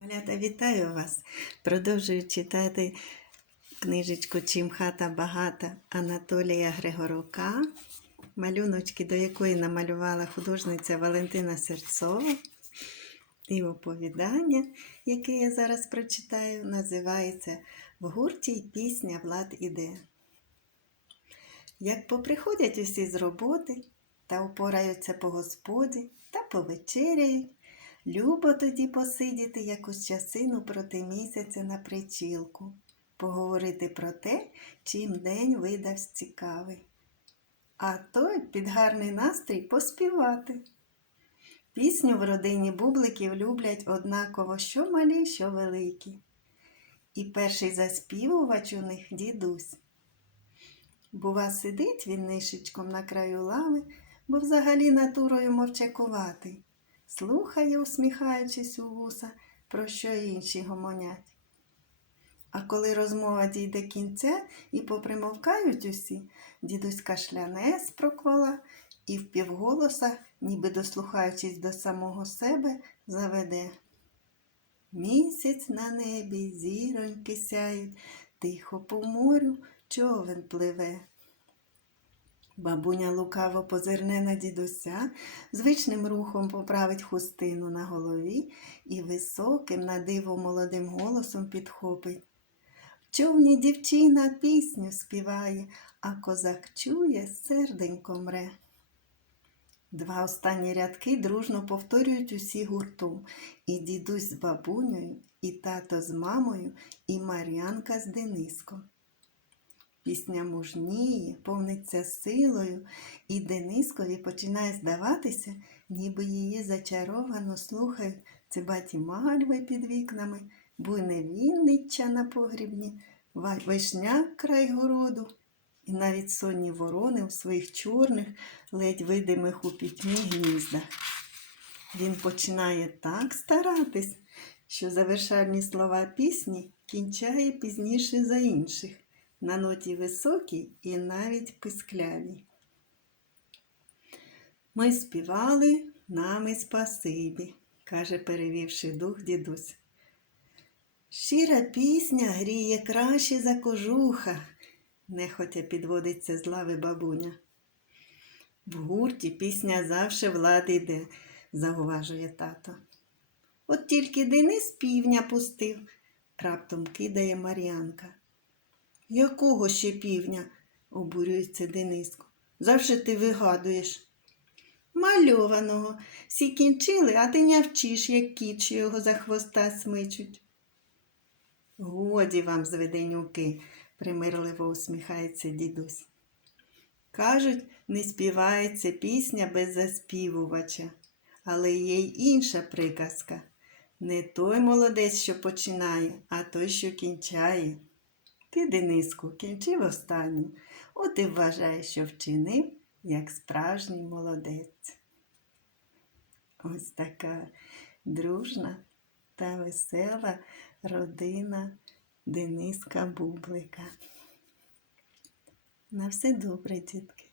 Малята, вітаю вас! Продовжую читати книжечку Чим хата багата Анатолія Григорука, малюночки, до якої намалювала художниця Валентина Серцова. І оповідання, яке я зараз прочитаю, називається В гурті пісня Влад іде. Як поприходять усі з роботи та упораються по господі та повечеряють, Любо тоді посидіти якусь часину проти місяця на причілку, поговорити про те, чим день видався цікавий. А той під гарний настрій поспівати. Пісню в родині бубликів люблять однаково що малі, що великі. І перший заспівувач у них дідусь. Бува, сидить він нишечком на краю лави, бо взагалі натурою мовчакуватий слухає, усміхаючись у вуса, про що інші гомонять. А коли розмова дійде кінця і попримовкають усі, дідусь кашляне з і впівголоса, ніби дослухаючись до самого себе, заведе. Місяць на небі, зіроньки сяють, тихо по морю човен пливе. Бабуня лукаво позирне на дідуся, звичним рухом поправить хустину на голові і високим на диво молодим голосом підхопить. В човні дівчина пісню співає, а козак чує, серденько мре. Два останні рядки дружно повторюють усі гуртом, і дідусь з бабунею, і тато з мамою, і Мар'янка з Дениском. Пісня мужніє, повниться силою, і Денискові починає здаватися, ніби її зачаровано слухають цибаті мальви під вікнами, буйне вінниччя на погрібні, вишняк край городу, і навіть сонні ворони у своїх чорних, ледь видимих у пітьмі гніздах. Він починає так старатись, що завершальні слова пісні кінчає пізніше за інших на ноті високій і навіть писклявій. Ми співали нами спасибі, каже, перевівши дух дідусь. Щира пісня гріє краще за кожуха, нехотя підводиться з лави бабуня. В гурті пісня завше влад іде, зауважує тато. От тільки Денис півня пустив, раптом кидає Мар'янка. Якого ще півня? обурюється Дениско. Завжди ти вигадуєш. Мальованого. Всі кінчили, а ти не вчиш, як що його за хвоста смичуть. Годі вам, зведенюки, примирливо усміхається дідусь. Кажуть, не співається пісня без заспівувача, але є й інша приказка. Не той молодець, що починає, а той, що кінчає. Ти, Дениску, кінчив останню, от і вважай, що вчинив, як справжній молодець. Ось така дружна та весела родина Дениска Бублика. На все добре, дітки.